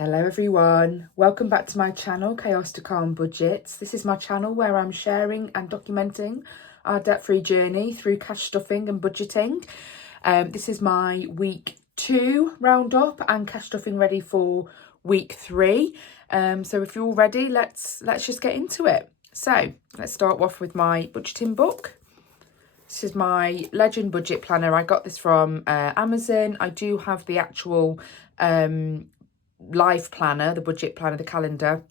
Hello everyone, welcome back to my channel Chaos to Calm Budgets. This is my channel where I'm sharing and documenting our debt-free journey through cash stuffing and budgeting. This is my week 2 roundup and cash stuffing ready for week 3. So if you're all ready, let's just get into it. So let's start off with my budgeting book. This is my Legend Budget Planner. I got this from Amazon. I do have the actual life planner, the budget planner, the calendar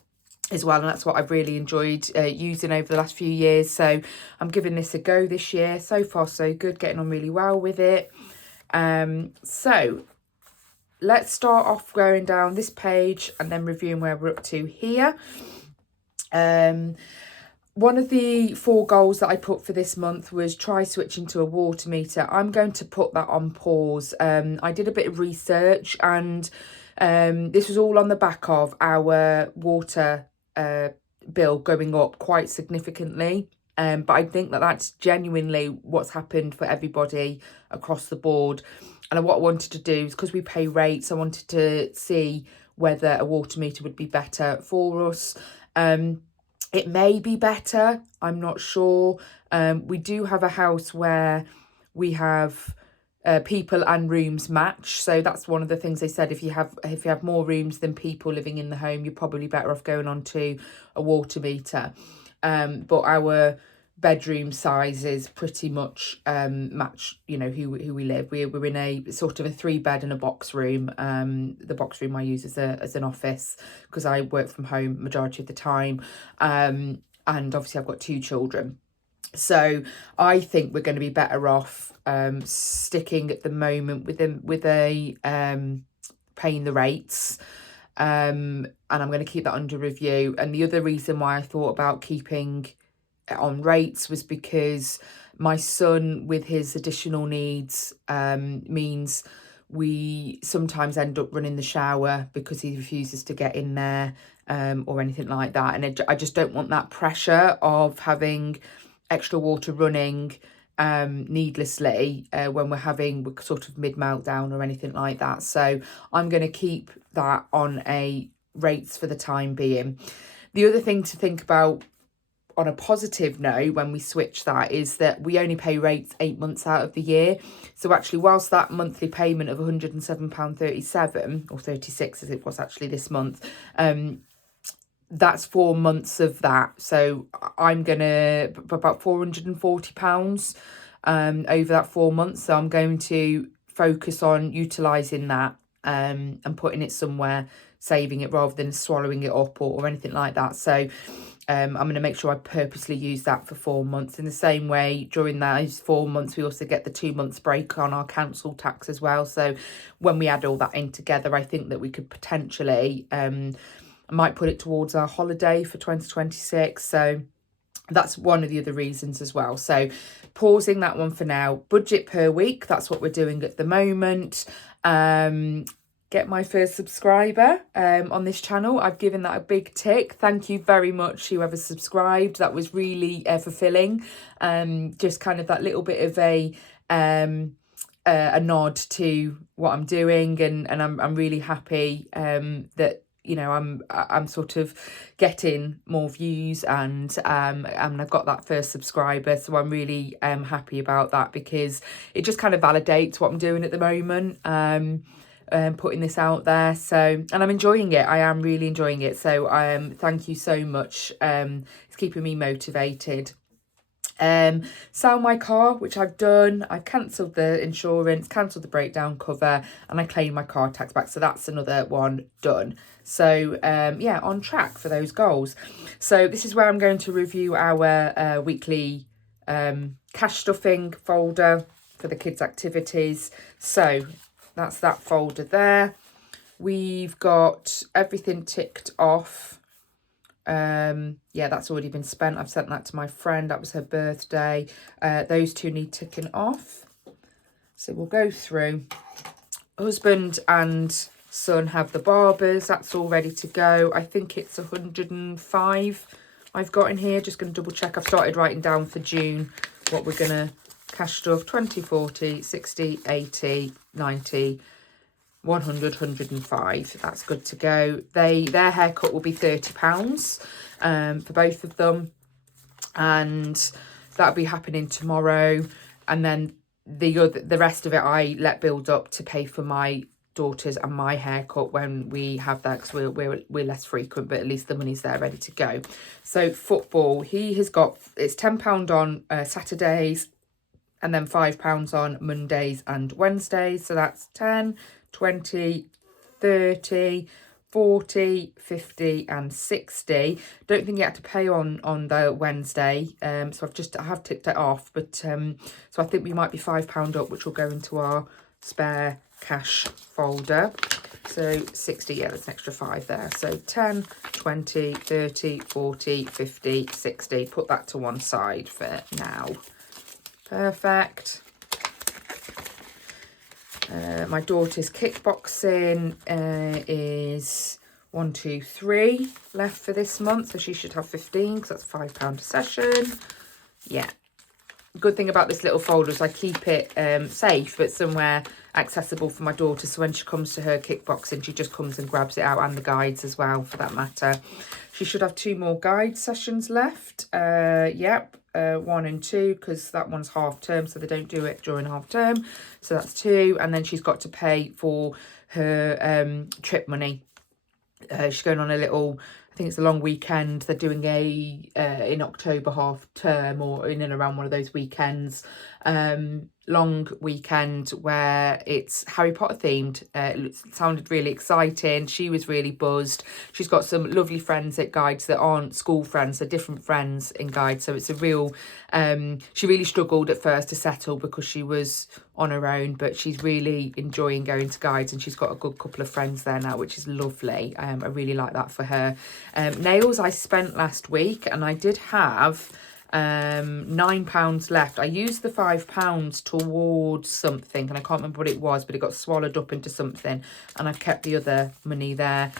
as well, and that's what I've really enjoyed using over the last few years. So I'm giving this a go this year. So far so good, getting on really well with it. So let's start off going down this page and then reviewing where we're up to here. One of the 4 goals that I put for this month was try switching to a water meter. I'm going to put that on pause. I did a bit of research and this was all on the back of our water bill going up quite significantly. But I think that that's genuinely what's happened for everybody across the board. And what I wanted to do is, because we pay rates, I wanted to see whether a water meter would be better for us. It may be better, I'm not sure. We do have a house where we have people and rooms match, so that's one of the things they said. If you have more rooms than people living in the home, you're probably better off going on to a water meter. But our bedroom sizes pretty much match, you know, who we live. We're in a sort of a 3-bed and a box room. The box room I use as an office because I work from home majority of the time, and obviously I've got 2 children. So I think we're going to be better off sticking at the moment with a paying the rates, and I'm going to keep that under review. And the other reason why I thought about keeping on rates was because my son, with his additional needs, means we sometimes end up running the shower because he refuses to get in there, or anything like that. And I just don't want that pressure of having extra water running needlessly when we're sort of mid meltdown or anything like that. So I'm going to keep that on a rates for the time being. The other thing to think about on a positive note when we switch that is that we only pay rates 8 months out of the year. So actually, whilst that monthly payment of £107.37 or 36 as it was actually this month, that's 4 months of that. So I'm gonna about £440 over that 4 months. So I'm going to focus on utilising that and putting it somewhere, saving it rather than swallowing it up or anything like that. So I'm going to make sure I purposely use that for 4 months. In the same way, during those 4 months, we also get the 2 months break on our council tax as well. So when we add all that in together, I think that we could potentially, I might put it towards our holiday for 2026. So that's one of the other reasons as well. So pausing that one for now. Budget per week, that's what we're doing at the moment. Get my first subscriber on this channel. I've given that a big tick. Thank you very much whoever subscribed. That was really fulfilling. Just kind of that little bit of a nod to what I'm doing, and I'm really happy that, you know, I'm sort of getting more views, and I've got that first subscriber. So I'm really happy about that, because it just kind of validates what I'm doing at the moment. Putting this out there, so, and I'm enjoying it. I am really enjoying it. So thank you so much. It's keeping me motivated. Sell my car, which I've done. I've cancelled the insurance, cancelled the breakdown cover, and I claimed my car tax back. So that's another one done. So yeah, on track for those goals. So this is where I'm going to review our weekly cash stuffing folder for the kids' activities. So that's that folder there. We've got everything ticked off. Yeah, that's already been spent. I've sent that to my friend. That was her birthday. Those 2 need ticking off. So we'll go through. Husband and son have the barbers. That's all ready to go. I think it's 105 I've got in here. Just going to double check. I've started writing down for June what we're going to cash stuff. 20, 40, 60, 80, 90, 100, 105. That's good to go. Their haircut will be £30 for both of them, and that'll be happening tomorrow. And then the rest of it I let build up to pay for my daughters and my haircut when we have that, because we're less frequent, but at least the money's there ready to go. So football, he has got, it's £10 on Saturdays, and then £5 on Mondays and Wednesdays. So that's 10, 20, 30, 40, 50 and 60. Don't think you had to pay on the Wednesday, so I have ticked it off, but so I think we might be £5 up, which will go into our spare cash folder. So 60, yeah, there's an extra 5 there. So 10, 20, 30, 40, 50, 60. Put that to one side for now. Perfect. My daughter's kickboxing is 1, 2, 3 left for this month, so she should have 15 because that's £5 a session. Yeah. Good thing about this little folder is I keep it safe, but somewhere accessible for my daughter, so when she comes to her kickboxing, she just comes and grabs it out, and the guides as well for that matter. She should have 2 more guide sessions left. Yep. 1 and 2, because that one's half term, so they don't do it during half term. So that's 2, and then she's got to pay for her trip money. She's going on a little, I think it's a long weekend. They're doing in October half term, or in and around one of those weekends, long weekend where it's Harry Potter themed. It sounded really exciting. She was really buzzed. She's got some lovely friends at Guides that aren't school friends, they're different friends in Guides. So it's a real, she really struggled at first to settle because she was on her own, but she's really enjoying going to Guides, and she's got a good couple of friends there now, which is lovely. I really like that for her. Nails I spent last week, and I did have £9 left. I used the £5 towards something, and I can't remember what it was, but it got swallowed up into something, and I've kept the other money there.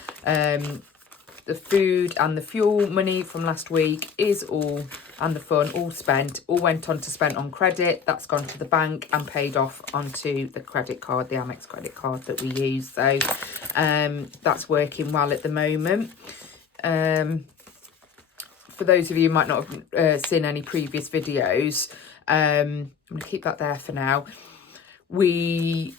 The food and the fuel money from last week is all, and the fun, all spent, all went on to spent on credit. That's gone to the bank and paid off onto the credit card, the Amex credit card that we use. So that's working well at the moment. For those of you who might not have seen any previous videos, I'm going to keep that there for now. We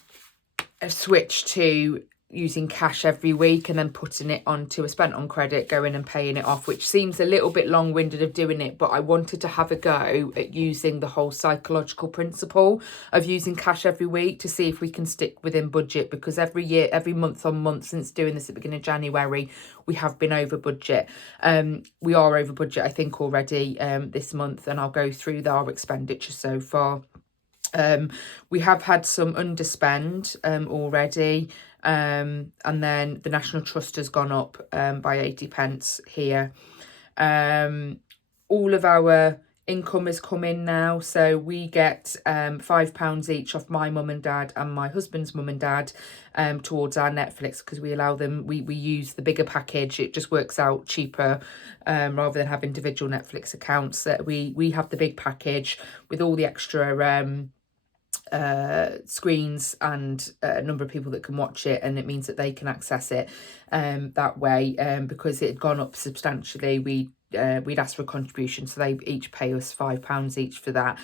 have switched to using cash every week and then putting it onto a spent on credit, going and paying it off, which seems a little bit long-winded of doing it, but I wanted to have a go at using the whole psychological principle of using cash every week to see if we can stick within budget, because every year, every month on month since doing this at the beginning of January, we have been over budget. We are over budget, I think, already this month, and I'll go through our expenditure so far. We have had some underspend already. And then the National Trust has gone up by 80 pence here. All of our income has come in now, so we get £5 each off my mum and dad and my husband's mum and dad towards our Netflix, because we allow them, we use the bigger package. It just works out cheaper rather than have individual Netflix accounts. That we have the big package with all the extra screens and a number of people that can watch it, and it means that they can access it that way. Because it had gone up substantially, we'd ask for a contribution, so they each pay us £5 each for that.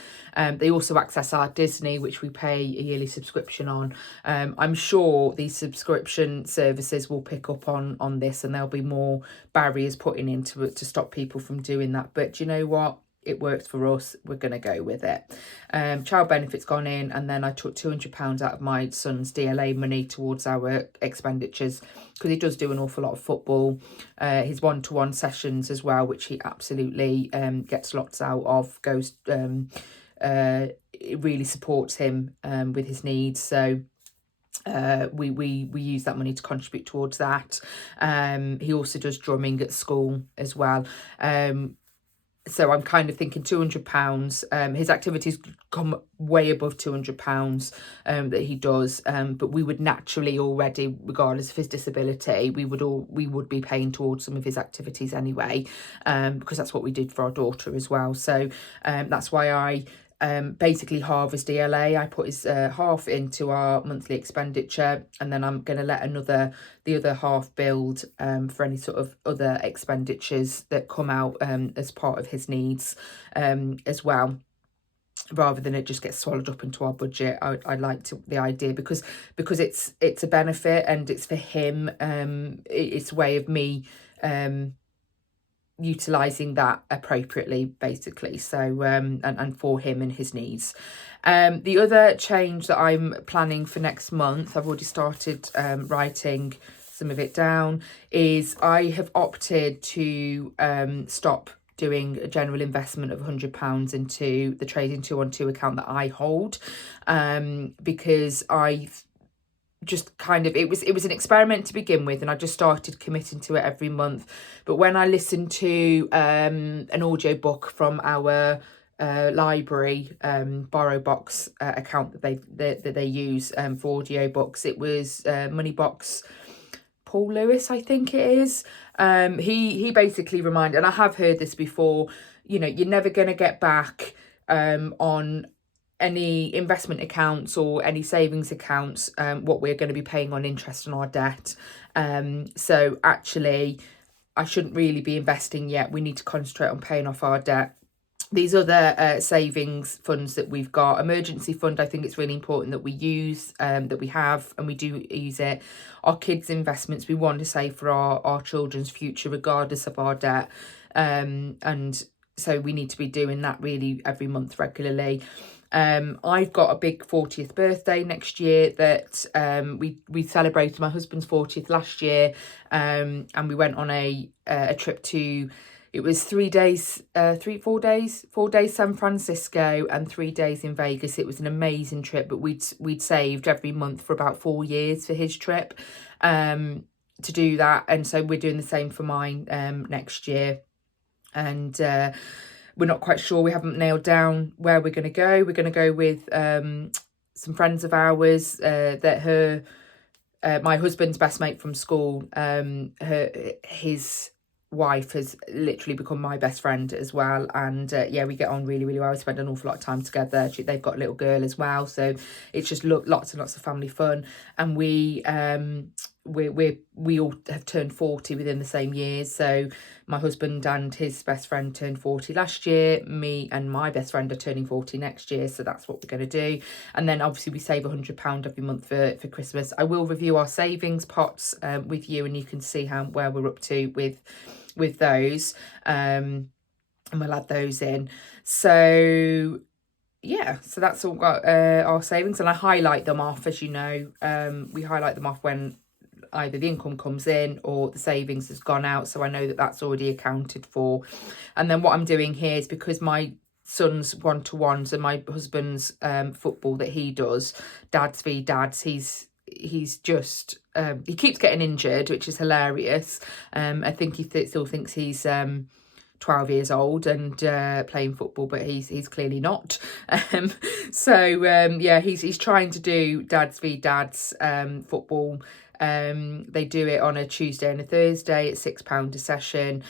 They also access our Disney, which we pay a yearly subscription on. I'm sure these subscription services will pick up on this, and there'll be more barriers putting into it to stop people from doing that, but do you know what? It works for us. We're going to go with it. Child benefits gone in, and then I took £200 out of my son's DLA money towards our expenditures, because he does do an awful lot of football. His one-to-one sessions as well, which he absolutely gets lots out of, goes it really supports him with his needs. So we use that money to contribute towards that. He also does drumming at school as well. So I'm kind of thinking £200. His activities come way above £200 that he does, but we would naturally already, regardless of his disability, we would be paying towards some of his activities anyway, because that's what we did for our daughter as well. So that's why I basically halve his DLA. I put his half into our monthly expenditure, and then I'm going to let the other half build for any sort of other expenditures that come out as part of his needs as well, rather than it just gets swallowed up into our budget. I like the idea because it's a benefit and it's for him. It's a way of me utilizing that appropriately, basically, so and for him and his needs. The other change that I'm planning for next month, I've already started writing some of it down, is I have opted to stop doing a general investment of £100 into the Trading 212 account that I hold, because I just kind of, it was an experiment to begin with, and I just started committing to it every month. But when I listened to an audio book from our library BorrowBox account that they use for audio books, it was Moneybox Paul Lewis, I think it is. He basically reminded, and I have heard this before, you know, you're never going to get back on any investment accounts or any savings accounts what we're going to be paying on interest on our debt. So actually, I shouldn't really be investing yet. We need to concentrate on paying off our debt. These other savings funds that we've got, emergency fund, I think it's really important that we use, that we have, and we do use it. Our kids' investments, we want to save for our children's future regardless of our debt. And so we need to be doing that really every month regularly. I've got a big 40th birthday next year that we celebrated my husband's 40th last year, and we went on a trip to, it was 4 days San Francisco and 3 days in Vegas. It was an amazing trip, but we'd saved every month for about 4 years for his trip to do that, and so we're doing the same for mine next year. And we're not quite sure. We haven't nailed down where we're going to go. We're going to go with some friends of ours that my husband's best mate from school, his wife has literally become my best friend as well, and yeah, we get on really, really well. We spend an awful lot of time together. They've got a little girl as well, so it's just lots and lots of family fun. And we all have turned 40 within the same year. So my husband and his best friend turned 40 last year. Me and my best friend are turning 40 next year, so that's what we're going to do. And then obviously we save £100 every month for Christmas. I will review our savings pots with you, and you can see where we're up to with those, and we'll add those in. So yeah, so that's all got our savings, and I highlight them off, as you know. We highlight them off when either the income comes in or the savings has gone out, so I know that that's already accounted for. And then what I'm doing here is, because my son's one-to-ones and my husband's football that he does, Dads v Dads, he's just he keeps getting injured, which is hilarious. I think he still thinks he's 12 years old and playing football, but he's clearly not. Yeah, he's trying to do Dads v Dads football. They do it on a Tuesday and a Thursday at £6 a session.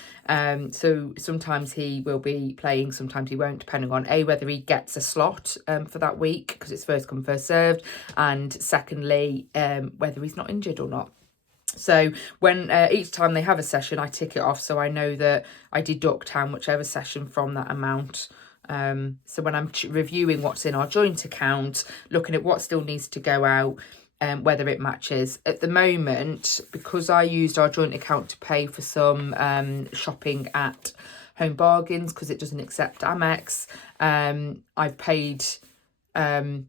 So sometimes he will be playing, sometimes he won't, depending on whether he gets a slot for that week, because it's first come first served, and secondly whether he's not injured or not. So when each time they have a session, I tick it off, so I know that I deduct how much every session from that amount. So when I'm reviewing what's in our joint account, looking at what still needs to go out, whether it matches. At the moment, because I used our joint account to pay for some shopping at Home Bargains, because it doesn't accept Amex, I've paid, I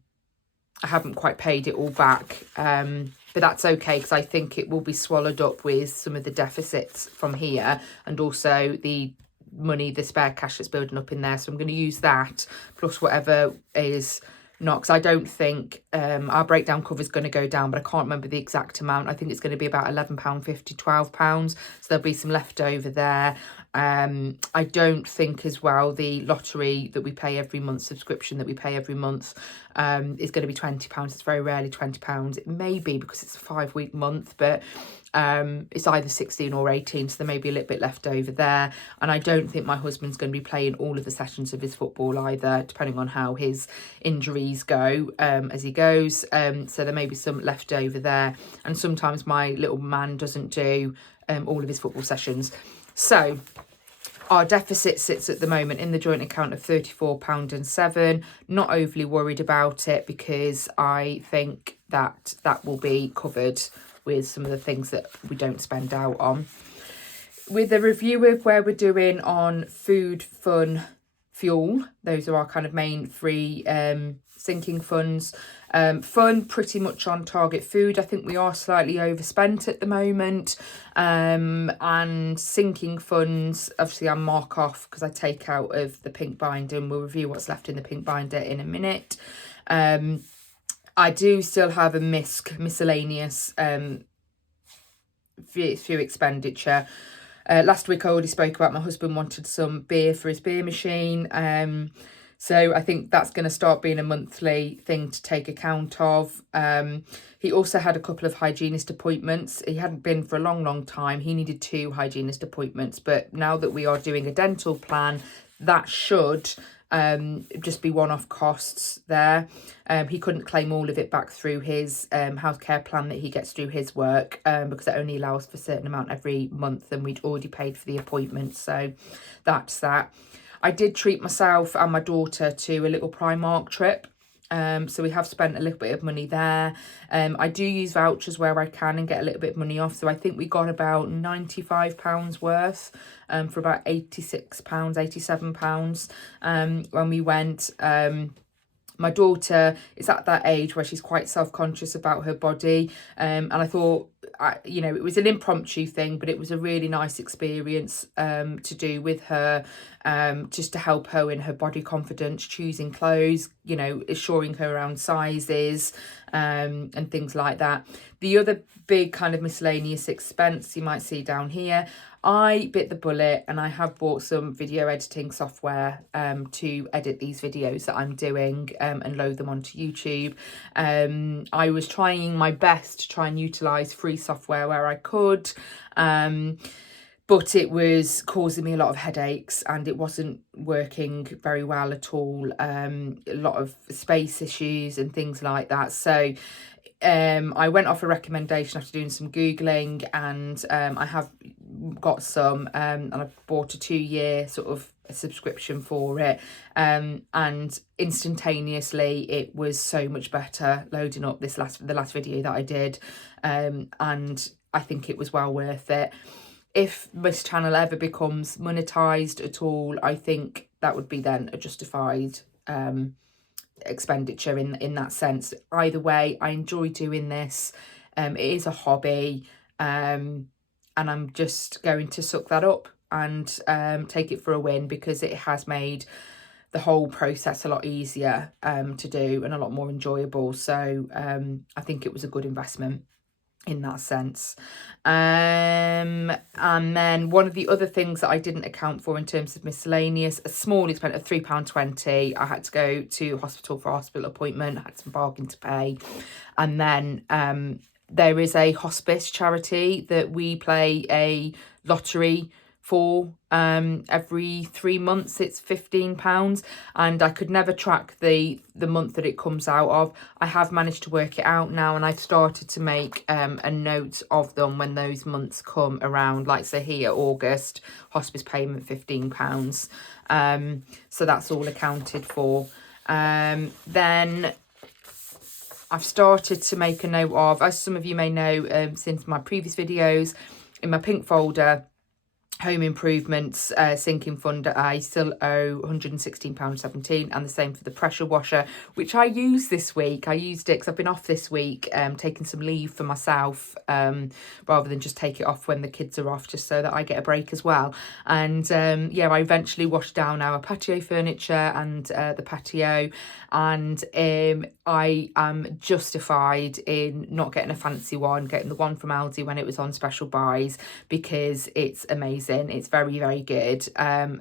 haven't quite paid it all back, but that's okay, because I think it will be swallowed up with some of the deficits from here, and also the money, the spare cash that's building up in there. So I'm going to use that plus whatever is not, because I don't think our breakdown cover is going to go down, but I can't remember the exact amount. I think it's going to be about £11.50, £12, so there'll be some left over there. I don't think as well the lottery that we pay every month, subscription that we pay every month, is going to be £20. It's very rarely £20. It may be because it's a 5-week month, but it's either 16 or 18, so there may be a little bit left over there. And I don't think my husband's going to be playing all of the sessions of his football either, depending on how his injuries go as he goes. So there may be some left over there, and sometimes my little man doesn't do all of his football sessions. So our deficit sits at the moment in the joint account of £34.07. Not overly worried about it, because I think that that will be covered with some of the things that we don't spend out on. With a review of where we're doing on food, fun, fuel, those are our kind of main three sinking funds. Fun, pretty much on target. Food, I think we are slightly overspent at the moment. And sinking funds, obviously I mark off because I take out of the pink binder, and we'll review what's left in the pink binder in a minute. I do still have a miscellaneous few expenditure. Last week I already spoke about my husband wanted some beer for his beer machine. So I think that's going to start being a monthly thing to take account of. He also had a couple of hygienist appointments. He hadn't been for a long time. He needed 2 hygienist appointments. But now that we are doing a dental plan, that should just be one-off costs there. He couldn't claim all of it back through his healthcare plan that he gets through his work, because it only allows for a certain amount every month, and we'd already paid for the appointment. So that's that. I did treat myself and my daughter to a little Primark trip. So we have spent a little bit of money there. I do use vouchers where I can and get a little bit of money off. So I think we got about £95 worth for about £86, £87 when we went. My daughter is at that age where she's quite self-conscious about her body. And I thought, it was an impromptu thing, but it was a really nice experience to do with her, just to help her in her body confidence, choosing clothes, assuring her around sizes and things like that. The other big kind of miscellaneous expense you might see down here, I bit the bullet and I have bought some video editing software to edit these videos that I'm doing and load them onto YouTube. I was trying my best to try and utilise free software where I could, but it was causing me a lot of headaches and it wasn't working very well at all. A lot of space issues and things like that. So I went off a recommendation after doing some Googling, and I have got some, and I bought a 2-year sort of subscription for it, and instantaneously it was so much better loading up the last video that I did, and I think it was well worth it. If this channel ever becomes monetized at all, I think that would be then a justified expenditure in that sense. Either way, I enjoy doing this. It is a hobby, and I'm just going to suck that up and take it for a win, because it has made the whole process a lot easier to do and a lot more enjoyable. So I think it was a good investment in that sense. And then one of the other things that I didn't account for in terms of miscellaneous, a small expense of £3.20. I had to go to hospital for a hospital appointment, I had some bargain to pay. And then there is a hospice charity that we play a lottery for every 3 months. It's £15, and I could never track the month that it comes out of. I have managed to work it out now, and I've started to make a note of them when those months come around. Like, so here, August, hospice payment £15. So that's all accounted for. Then I've started to make a note of, as some of you may know since my previous videos, in my pink folder, home improvements sinking fund, I still owe £116.17, and the same for the pressure washer, which I used this week. I used it because I've been off this week, taking some leave for myself, rather than just take it off when the kids are off, just so that I get a break as well. And yeah, I eventually washed down our patio furniture and the patio, and I am justified in not getting a fancy one, getting the one from Aldi when it was on special buys, because it's amazing. amazing. It's very, very good.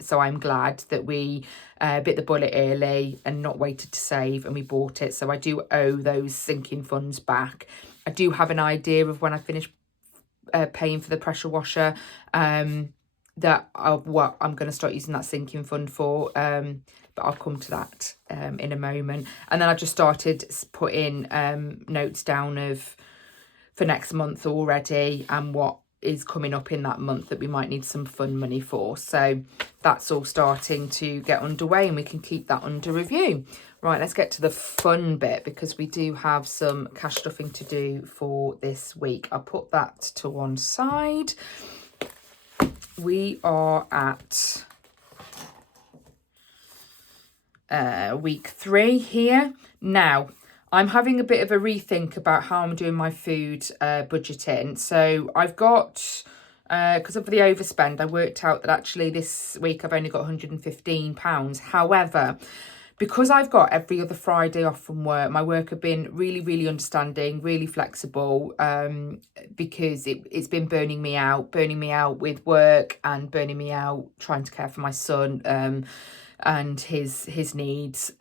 So I'm glad that we bit the bullet early and not waited to save, and we bought it. So I do owe those sinking funds back. I do have an idea of when I finish paying for the pressure washer, what I'm going to start using that sinking fund for, but I'll come to that in a moment. And then I just started putting notes down for next month already, and what is coming up in that month that we might need some fun money for. So that's all starting to get underway, and we can keep that under review. Right, let's get to the fun bit, because we do have some cash stuffing to do for this week. I'll put that to one side. We are at week 3 here. Now, I'm having a bit of a rethink about how I'm doing my food budgeting. So I've got, because of the overspend, I worked out that actually this week I've only got £115. However, because I've got every other Friday off from work, my work have been really, really understanding, really flexible, because it's been burning me out with work, and burning me out trying to care for my son and his needs.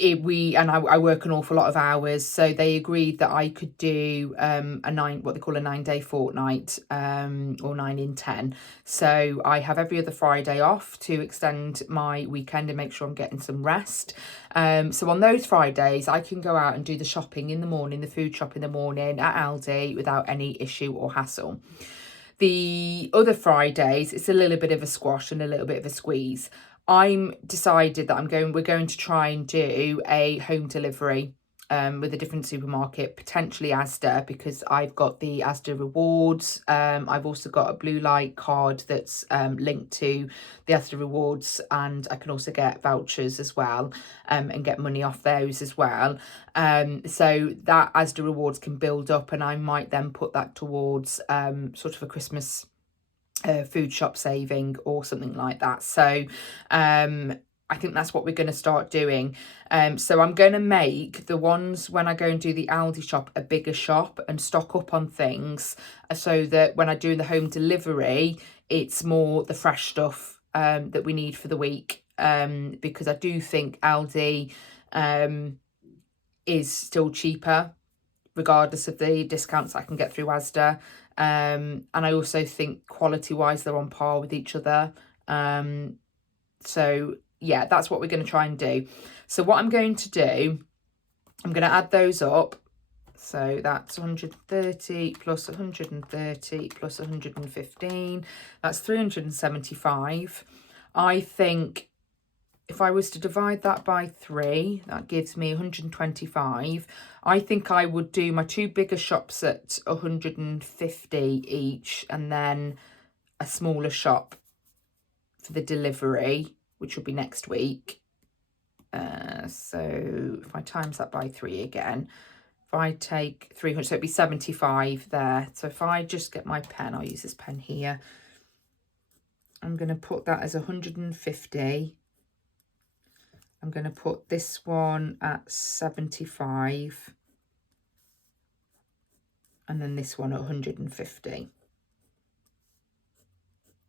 I work an awful lot of hours, so they agreed that I could do what they call a 9-day fortnight, or 9 in 10. So I have every other Friday off to extend my weekend and make sure I'm getting some rest. So on those Fridays, I can go out and do the shopping in the morning, the food shop in the morning at Aldi without any issue or hassle. The other Fridays, it's a little bit of a squash and a little bit of a squeeze. I'm decided that we're going to try and do a home delivery with a different supermarket, potentially Asda, because I've got the Asda rewards. I've also got a blue light card that's linked to the Asda rewards, and I can also get vouchers as well, and get money off those as well. So that Asda rewards can build up, and I might then put that towards sort of a Christmas food shop saving or something like that. So I think that's what we're going to start doing. So I'm going to make the ones when I go and do the Aldi shop a bigger shop and stock up on things, so that when I do the home delivery, it's more the fresh stuff that we need for the week, because I do think Aldi is still cheaper regardless of the discounts I can get through Asda. And I also think quality-wise, they're on par with each other. So, yeah, that's what we're going to try and do. So what I'm going to do, I'm going to add those up. So that's 130 plus 130 plus 115. That's 375. I think if I was to divide that by 3, that gives me 125. I think I would do my 2 bigger shops at 150 each, and then a smaller shop for the delivery, which will be next week. So if I times that by 3 again, if I take 300, so it'd be 75 there. So if I just get my pen, I'll use this pen here. I'm going to put that as 150. I'm going to put this one at 75. And then this one at 150.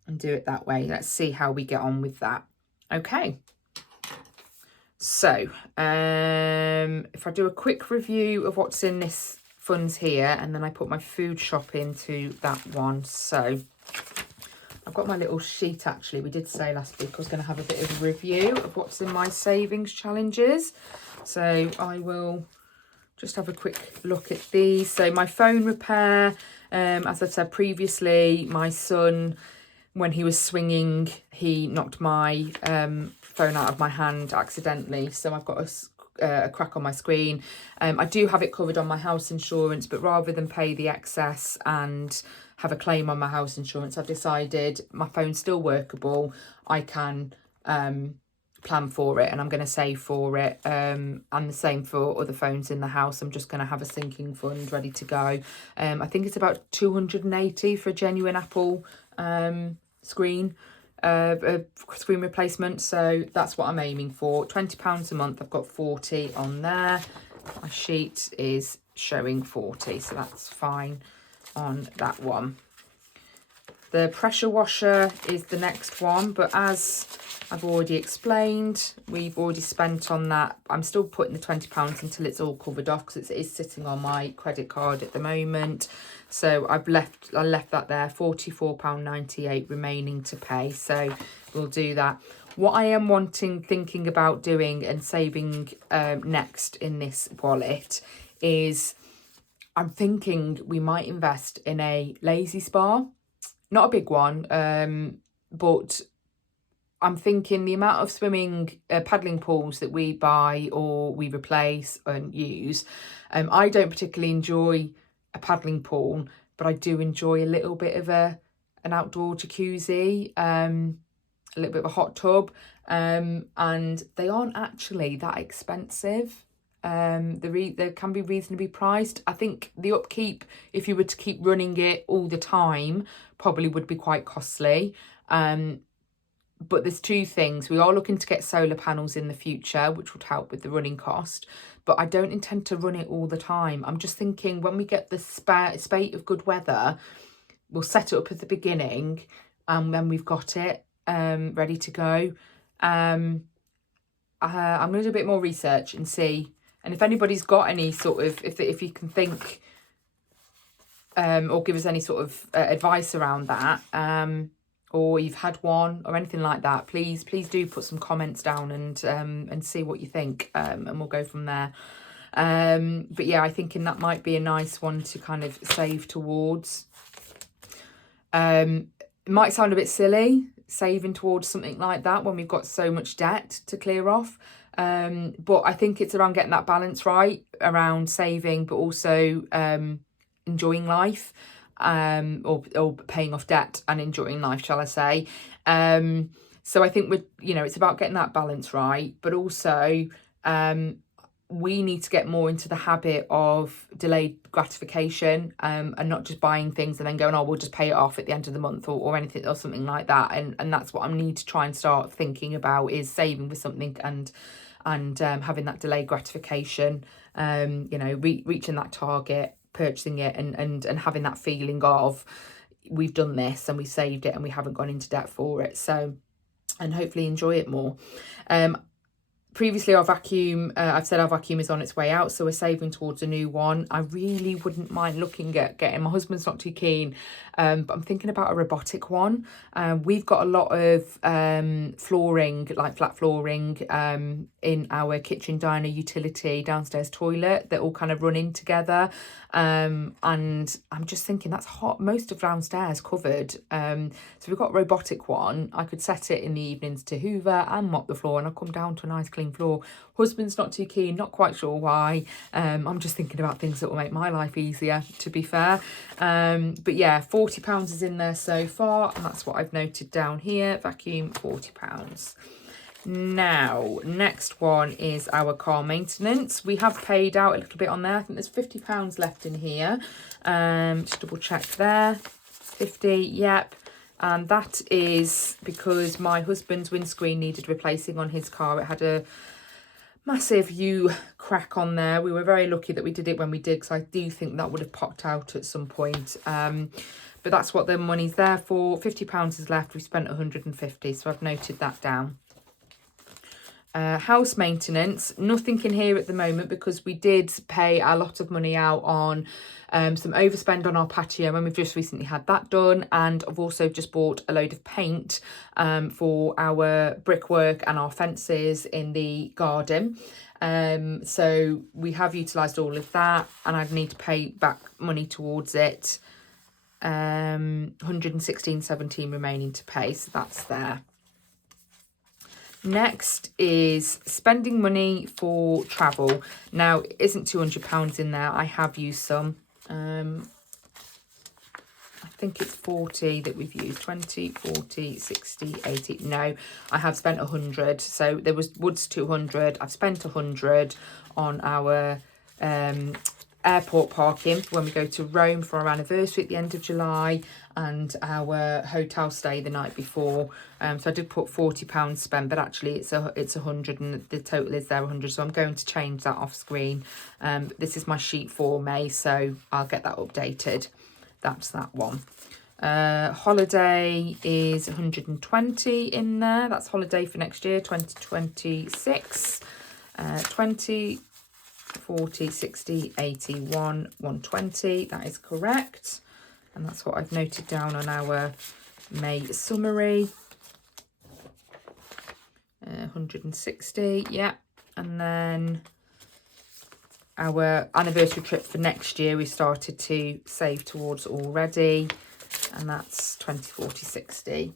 And do it that way. Let's see how we get on with that. Okay. So, if I do a quick review of what's in this funds here, and then I put my food shop into that one. So, I've got my little sheet actually. We did say last week I was going to have a bit of a review of what's in my savings challenges. So, I will just have a quick look at these. So, my phone repair, as I've said previously, my son, when he was swinging, he knocked my phone out of my hand accidentally. So I've got a crack on my screen. I do have it covered on my house insurance, but rather than pay the excess and have a claim on my house insurance, I've decided my phone's still workable. I can plan for it, and I'm going to save for it. And the same for other phones in the house. I'm just going to have a sinking fund ready to go. I think it's about 280 for a genuine Apple screen screen replacement, so that's what I'm aiming for. £20 a month. I've got 40 on there. My sheet is showing 40, so that's fine on that one. The pressure washer is the next one, but as I've already explained, we've already spent on that. I'm still putting the £20 until it's all covered off, because it is sitting on my credit card at the moment. So I left that there, £44.98 remaining to pay. So we'll do that. What I am thinking about doing and saving next in this wallet is, I'm thinking we might invest in a lazy spa. Not a big one, but I'm thinking the amount of paddling pools that we buy or we replace and use, I don't particularly enjoy a paddling pool, but I do enjoy a little bit of an outdoor jacuzzi, a little bit of a hot tub, and they aren't actually that expensive. They can be reasonably priced. I think the upkeep, if you were to keep running it all the time, probably would be quite costly. But there's two things. We are looking to get solar panels in the future, which would help with the running cost, but I don't intend to run it all the time. I'm just thinking when we get the spate of good weather, we'll set it up at the beginning, and then we've got it ready to go. I'm going to do a bit more research and see. And if anybody's got any sort of, if you can think or give us any sort of advice around that, or you've had one or anything like that, please do put some comments down and see what you think, and we'll go from there. But yeah, I think that might be a nice one to kind of save towards. It might sound a bit silly saving towards something like that when we've got so much debt to clear off. But I think it's around getting that balance right around saving, but also enjoying life, or paying off debt and enjoying life, shall I say. So I think it's about getting that balance right, but also we need to get more into the habit of delayed gratification, and not just buying things and then going, oh, we'll just pay it off at the end of the month or anything or something like that. And that's what I need to try and start thinking about, is saving for something and having that delayed gratification, reaching that target, purchasing it and having that feeling of we've done this and we saved it and we haven't gone into debt for it. So, and hopefully enjoy it more. Previously, our vacuum, I've said our vacuum is on its way out, so we're saving towards a new one. I really wouldn't mind looking at getting, my husband's not too keen, but I'm thinking about a robotic one. We've got a lot of flooring, like flat flooring, in our kitchen, diner, utility, downstairs toilet that all kind of run in together. And I'm just thinking that's hot, most of downstairs covered. So we've got a robotic one. I could set it in the evenings to hoover and mop the floor, and I'll come down to a nice clean floor. Husband's not too keen, not quite sure why. I'm just thinking about things that will make my life easier, to be fair. But yeah, £40 is in there so far, and that's what I've noted down here. Vacuum, £40. Now, next one is our car maintenance. We have paid out a little bit on there. I think there's £50 left in here. Just double check there. 50, yep. And that is because my husband's windscreen needed replacing on his car. It had a massive U crack on there. We were very lucky that we did it when we did, because I do think that would have popped out at some point. But that's what the money's there for. £50 is left. We spent 150, so I've noted that down. House maintenance, nothing in here at the moment, because we did pay a lot of money out on some overspend on our patio, and we've just recently had that done. And I've also just bought a load of paint for our brickwork and our fences in the garden. So we have utilised all of that, and I'd need to pay back money towards it. 116.17 remaining to pay, so that's there. Next is spending money for travel. Now, it isn't £200 in there. I have used some. I think it's 40 that we've used. 20, 40, 60, 80. No, I have spent 100. So there was Woods 200. I've spent 100 on our airport parking when we go to Rome for our anniversary at the end of July, and our hotel stay the night before. So I did put £40 spent, but actually it's 100, and the total is there 100. So I'm going to change that off screen. This is my sheet for May, so I'll get that updated. That's that one. Holiday is 120 in there. That's holiday for next year, 2026. 20, 40, 60, 81, 120. That is correct. And that's what I've noted down on our May summary. 160, yeah. And then our anniversary trip for next year we started to save towards already, and that's 20, 40, 60,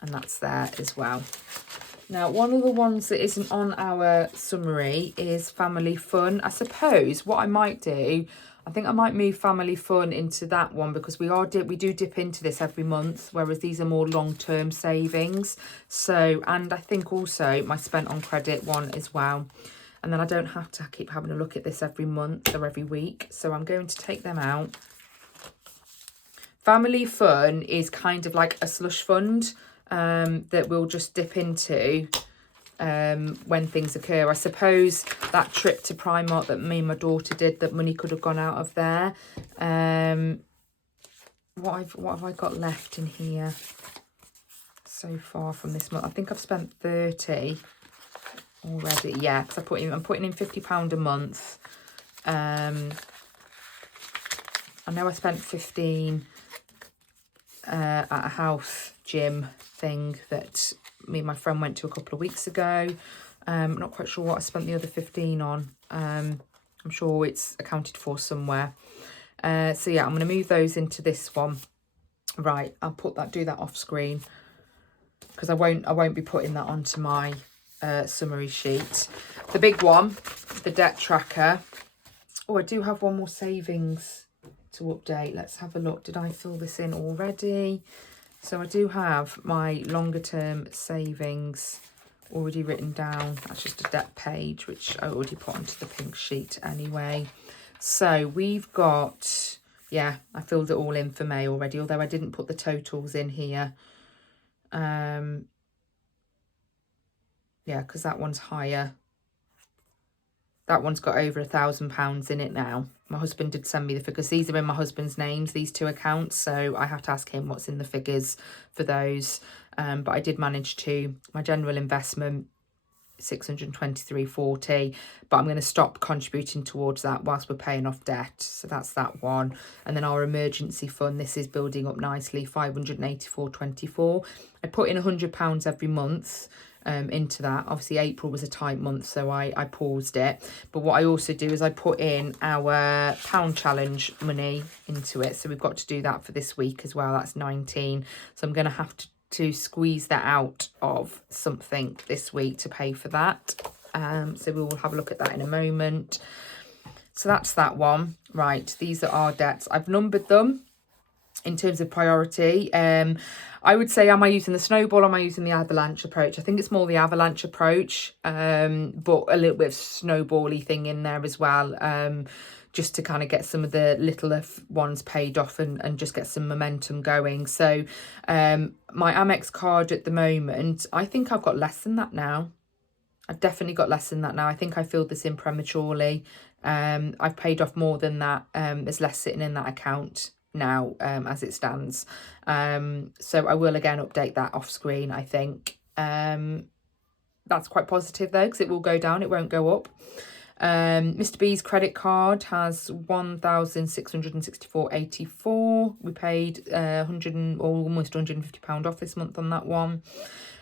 and that's there as well. Now, one of the ones that isn't on our summary is family fun. I suppose what I might do, I think I might move family fun into that one, because we do dip into this every month, whereas these are more long-term savings. So, and I think also my spent on credit one as well. And then I don't have to keep having a look at this every month or every week. So I'm going to take them out. Family fun is kind of like a slush fund that we'll just dip into when things occur. I suppose that trip to Primark that me and my daughter did, that money could have gone out of there. What have I got left in here so far from this month? I think I've spent 30 already. Yeah, because I'm putting in £50 a month. I know I spent 15 at a house gym thing that me and my friend went to a couple of weeks ago. I'm not quite sure what I spent the other 15 on. I'm sure it's accounted for somewhere. So yeah, I'm going to move those into this one. Right, I'll do that off screen, because I won't be putting that onto my summary sheet. The big one, the debt tracker. Oh, I do have one more savings to update. Let's have a look. Did I fill this in already? So I do have my longer term savings already written down. That's just a debt page, which I already put onto the pink sheet anyway. So we've got, yeah, I filled it all in for May already, although I didn't put the totals in here. Yeah, because that one's higher. That one's got over £1,000 in it now. My husband did send me the figures. These are in my husband's names, these two accounts. So I have to ask him what's in the figures for those. But I did manage to, my general investment, 623.40. But I'm going to stop contributing towards that whilst we're paying off debt. So that's that one. And then our emergency fund, this is building up nicely, 584.24. I put in £100 every month. Into that. Obviously April was a tight month, so I paused it. But what I also do is I put in our pound challenge money into it, so we've got to do that for this week as well. That's 19, so I'm going to have to squeeze that out of something this week to pay for that. So we will have a look at that in a moment. So that's that one. Right, these are our debts. I've numbered them in terms of priority. I would say, am I using the snowball or am I using the avalanche approach? I think it's more the avalanche approach, but a little bit of snowbally thing in there as well, just to kind of get some of the littler ones paid off and just get some momentum going. So my Amex card at the moment, I think I've got less than that now. I've definitely got less than that now. I think I filled this in prematurely. I've paid off more than that. There's less sitting in that account now as it stands. So I will again update that off screen, I think. That's quite positive though, because it will go down, it won't go up. Mr. B's credit card has 1,664.84. We paid almost £150 off this month on that one.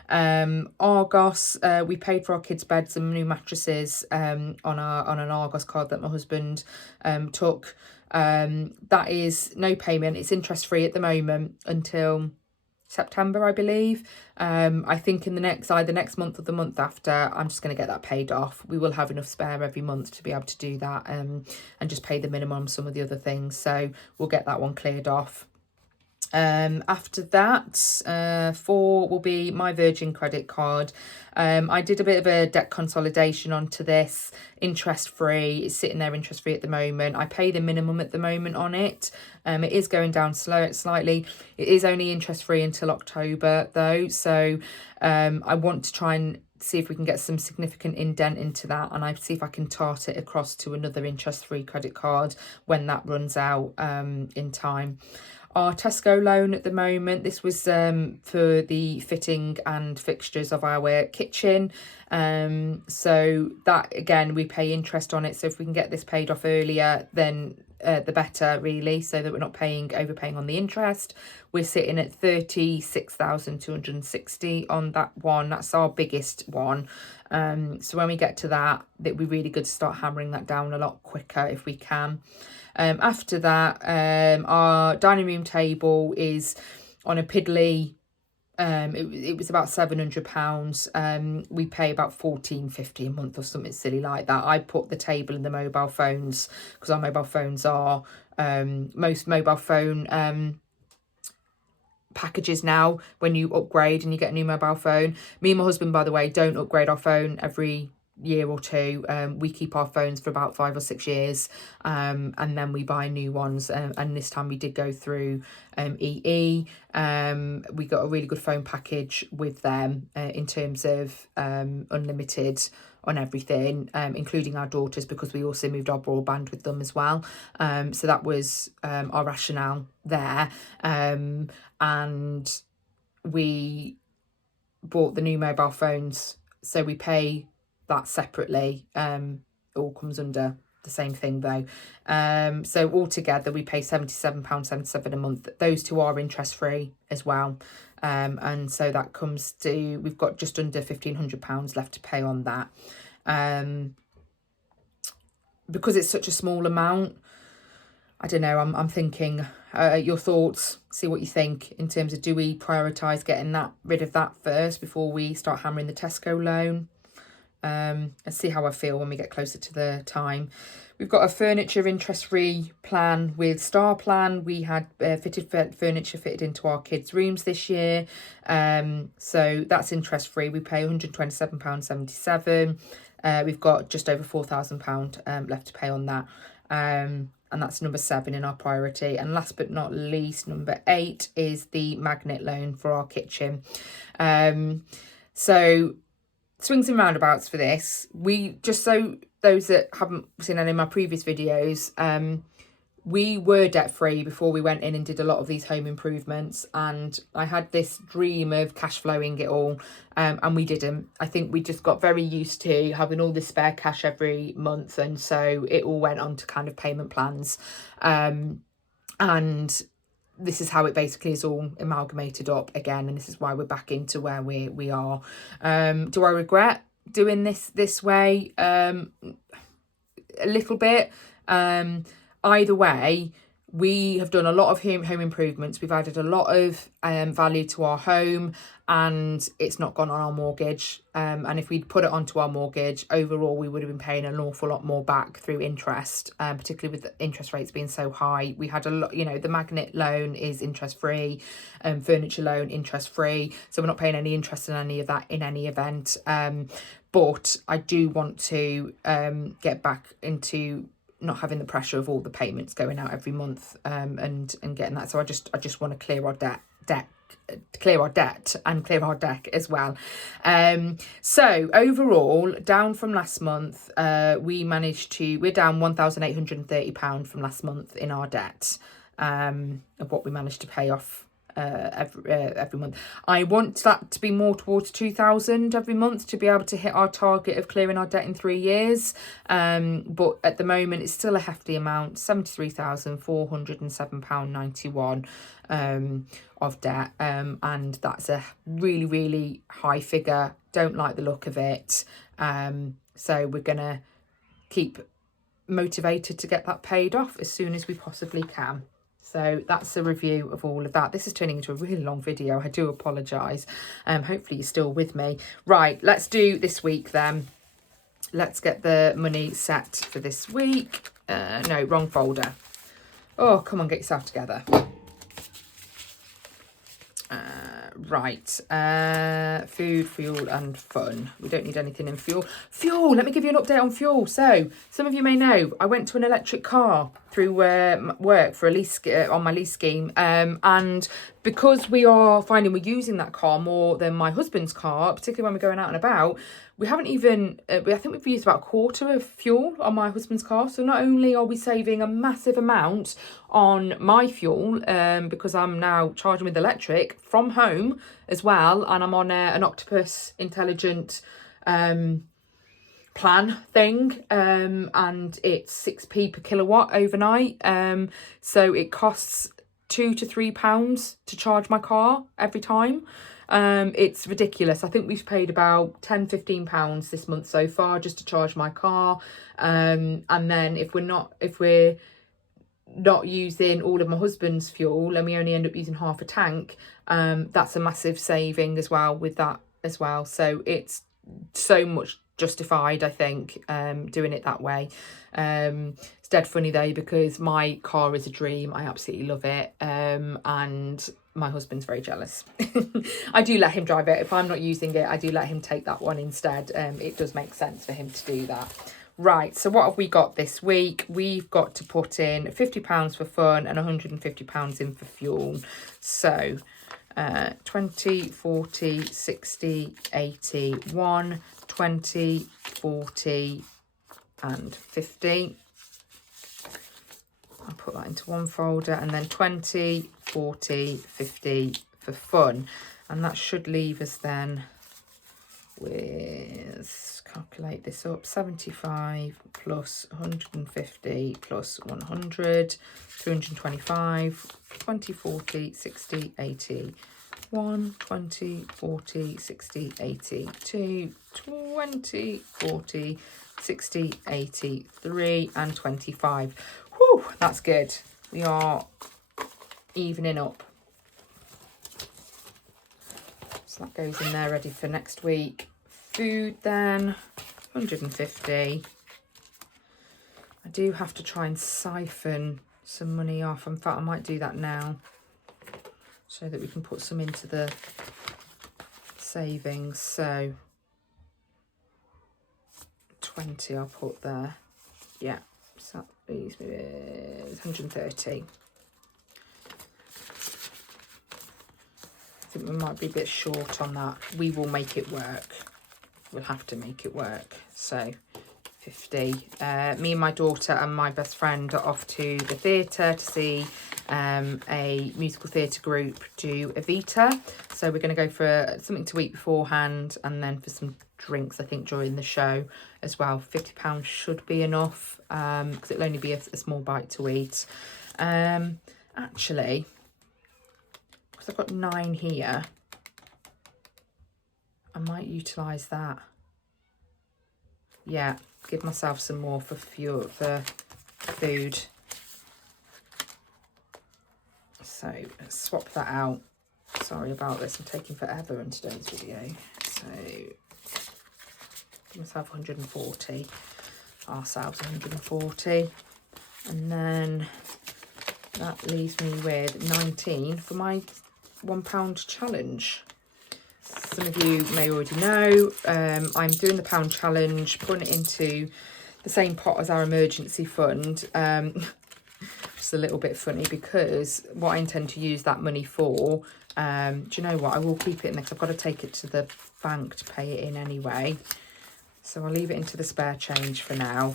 Argos, we paid for our kids' beds and new mattresses on an Argos card that my husband took. That is no payment. It's interest free at the moment until September, I believe. I think in either next month or the month after, I'm just going to get that paid off. We will have enough spare every month to be able to do that, and just pay the minimum, some of the other things. So we'll get that one cleared off. After that, 4 will be my Virgin credit card. I did a bit of a debt consolidation onto this, interest free. It's sitting there interest free at the moment. I pay the minimum at the moment on it. It is going down slightly. It is only interest free until October though, so I want to try and see if we can get some significant indent into that, and I see if I can tart it across to another interest-free credit card when that runs out in time. Our Tesco loan at the moment, this was for the fitting and fixtures of our kitchen. So that, again, we pay interest on it. So if we can get this paid off earlier, then the better, really, so that we're not overpaying on the interest. We're sitting at 36,260 on that one. That's our biggest one. So when we get to that, it'd be really good to start hammering that down a lot quicker if we can. After that, our dining room table is on a piddly, it was about £700. We pay about £14.50 a month or something silly like that. I put the table and the mobile phones, because our mobile phones are, most mobile phone packages now, when you upgrade and you get a new mobile phone. Me and my husband, by the way, don't upgrade our phone every year or two. We keep our phones for about 5 or 6 years, and then we buy new ones, and this time we did go through EE. We got a really good phone package with them in terms of unlimited on everything, including our daughters, because we also moved our broadband with them as well. So that was our rationale there, and we bought the new mobile phones, so we pay that separately. It all comes under the same thing though. So altogether we pay £77.77 a month. Those two are interest free as well, and so that comes to, we've got just under £1,500 left to pay on that. Because it's such a small amount, I don't know, I'm thinking, your thoughts, see what you think in terms of, do we prioritise getting rid of that first before we start hammering the Tesco loan? Let's see how I feel when we get closer to the time. We've got a furniture interest-free plan with Star Plan. We had furniture fitted into our kids' rooms this year. So that's interest-free. We pay £127.77. We've got just over £4,000 left to pay on that. And that's number 7 in our priority. And last but not least, number 8 is the magnet loan for our kitchen. So swings and roundabouts for this. We, just so those that haven't seen any of my previous videos, we were debt free before we went in and did a lot of these home improvements, and I had this dream of cash flowing it all, and we didn't. I think we just got very used to having all this spare cash every month, and so it all went on to kind of payment plans, and this is how it basically is all amalgamated up again, and this is why we're back into where we are. Do I regret doing this way? A little bit. Either way, we have done a lot of home improvements. We've added a lot of value to our home, and it's not gone on our mortgage. And if we'd put it onto our mortgage, overall, we would have been paying an awful lot more back through interest, particularly with the interest rates being so high. We had a lot, you know, the magnet loan is interest-free, furniture loan interest-free. So we're not paying any interest in any of that in any event. But I do want to get back into not having the pressure of all the payments going out every month, and getting that. So I just want to clear our debt and clear our deck as well. So overall, down from last month, we're down £1,830 from last month in our debt, of what we managed to pay off every month. I want that to be more towards 2,000 every month to be able to hit our target of clearing our debt in 3 years, but at the moment it's still a hefty amount, £73,407.91 of debt, and that's a really, really high figure. Don't like the look of it, so we're gonna keep motivated to get that paid off as soon as we possibly can. So that's a review of all of that. This is turning into a really long video. I do apologise. Hopefully you're still with me. Right, let's do this week then. Let's get the money set for this week. No, wrong folder. Oh, come on, get yourself together. Right, food, fuel and fun. We don't need anything in fuel. Fuel, let me give you an update on fuel. So some of you may know I went to an electric car. through work for a lease on my lease scheme, and because we are finding we're using that car more than my husband's car, particularly when we're going out and about, we haven't even I think we've used about a quarter of fuel on my husband's car. So not only are we saving a massive amount on my fuel, because I'm now charging with electric from home as well, and I'm on an Octopus Intelligent plan thing, and it's 6p per kilowatt overnight, so it costs £2 to £3 to charge my car every time. It's ridiculous. I think we've paid about £10-15 this month so far just to charge my car, and then if we're not using all of my husband's fuel and we only end up using half a tank, that's a massive saving as well with that as well. So it's so much justified, I think, doing it that way. It's dead funny though, because my car is a dream. I absolutely love it, and my husband's very jealous. I do let him drive it. If I'm not using it, I do let him take that one instead. It does make sense for him to do that. Right, so what have we got this week? We've got to put in £50 for fun and £150 in for fuel. So 20, 40, 60, 80, 1, 20, 40 and 50. I'll put that into one folder, and then 20, 40, 50 for fun. And that should leave us then with, calculate this up, 75 plus 150 plus 100, 325, 20, 40, 60, 80, 1, 20, 40, 60, 80, 2, 20, 40, 60, 80, 3 and 25. Whew, that's good. We are evening up. So that goes in there ready for next week. Food then, 150. I do have to try and siphon some money off. In fact, I might do that now so that we can put some into the savings. So 20 I'll put there. Yeah, so that leaves me with 130. I think we might be a bit short on that. We will make it work. We'll have to make it work. So 50. Me and my daughter and my best friend are off to the theatre to see a musical theatre group do Evita. So we're going to go for something to eat beforehand, and then for some drinks, I think, during the show as well. £50 should be enough, because it'll only be a small bite to eat. Actually, because I've got 9 here, I might utilise that. Yeah, give myself some more for fuel, for food. So let's swap that out. Sorry about this, I'm taking forever in today's video. So give myself 140, ourselves 140, and then that leaves me with 19 for my £1 challenge. Some of you may already know, I'm doing the £1 challenge, putting it into the same pot as our emergency fund. Just a little bit funny, because what I intend to use that money for, do you know what, I will keep it in there because I've got to take it to the bank to pay it in anyway. So I'll leave it into the spare change for now.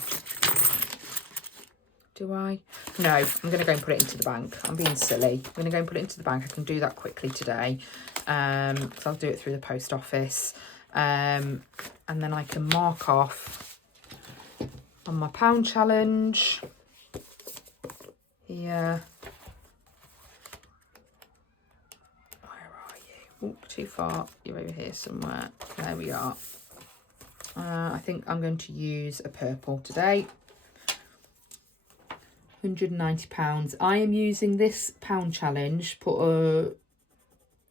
Do I? No, I'm going to go and put it into the bank. I'm being silly. I'm going to go and put it into the bank. I can do that quickly today. So I'll do it through the post office. And then I can mark off on my £1 challenge. Here. Where are you? Oh, too far. You're over here somewhere. There we are. I think I'm going to use a purple today. £190. I am using this £1 challenge, put a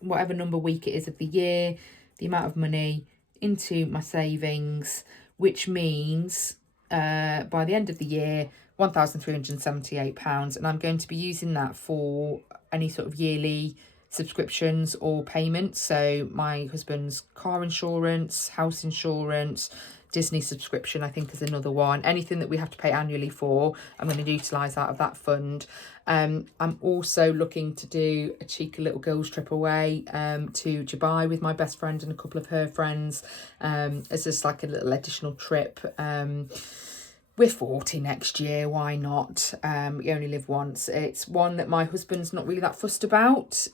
whatever number week it is of the year, the amount of money into my savings, which means by the end of the year, £1,378, and I'm going to be using that for any sort of yearly subscriptions or payments. So my husband's car insurance, house insurance, Disney subscription, I think, is another one. Anything that we have to pay annually for, I'm going to utilise out of that fund. I'm also looking to do a cheeky little girls trip away to Dubai with my best friend and a couple of her friends, as just like a little additional trip. We're 40 next year, why not? You only live once. It's one that my husband's not really that fussed about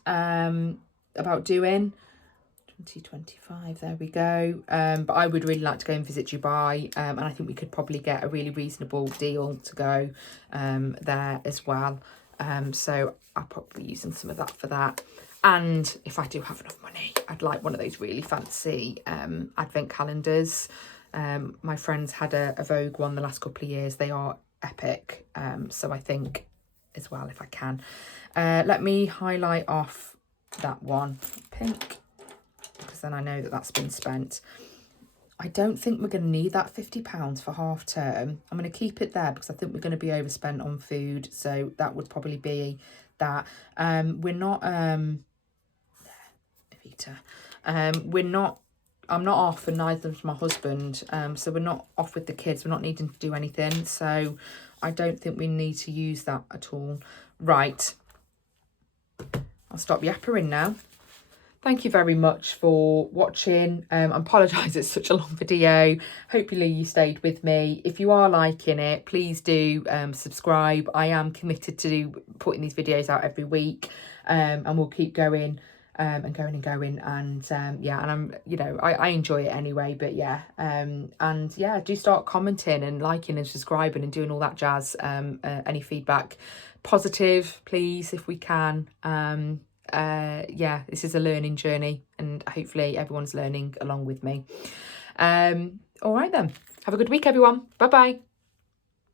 doing. 2025, there we go. But I would really like to go and visit Dubai, and I think we could probably get a really reasonable deal to go there as well. So I'll probably be using some of that for that. And if I do have enough money, I'd like one of those really fancy advent calendars. My friends had a Vogue one the last couple of years. They are epic. So I think as well, if I can. Let me highlight off that one, pink, because then I know that that's been spent. I don't think we're going to need that £50 for half term. I'm going to keep it there because I think we're going to be overspent on food. So that would probably be that. We're not, Evita. I'm not off, and neither is my husband. So we're not off with the kids. We're not needing to do anything. So I don't think we need to use that at all. Right. I'll stop yappering now. Thank you very much for watching. I apologise it's such a long video. Hopefully you stayed with me. If you are liking it, please do subscribe. I am committed to putting these videos out every week, and we'll keep going and going. And yeah, and I'm, you know, I enjoy it anyway. But yeah, and yeah, do start commenting and liking and subscribing and doing all that jazz. Any feedback, positive, please, if we can. Yeah, this is a learning journey, and hopefully everyone's learning along with me. All right then, have a good week, everyone. Bye bye.